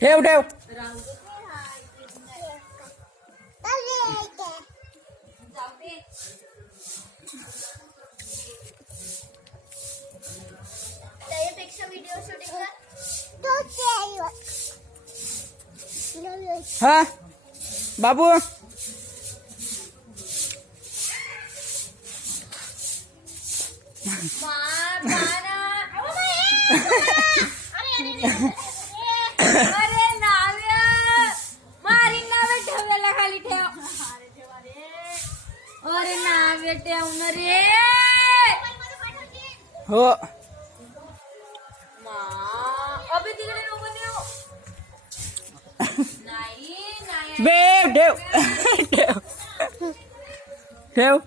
ठेव ठेव. त्यापेक्षा व्हिडिओ शूटिंग हा बाबू अरे नाव्या मारी नावे ठेवायला खाली ठेव. अरे नावे ठेवून रे. हो अबे तिकडे नको देऊ. नाही नाही बे ठेव ठेव ठेव.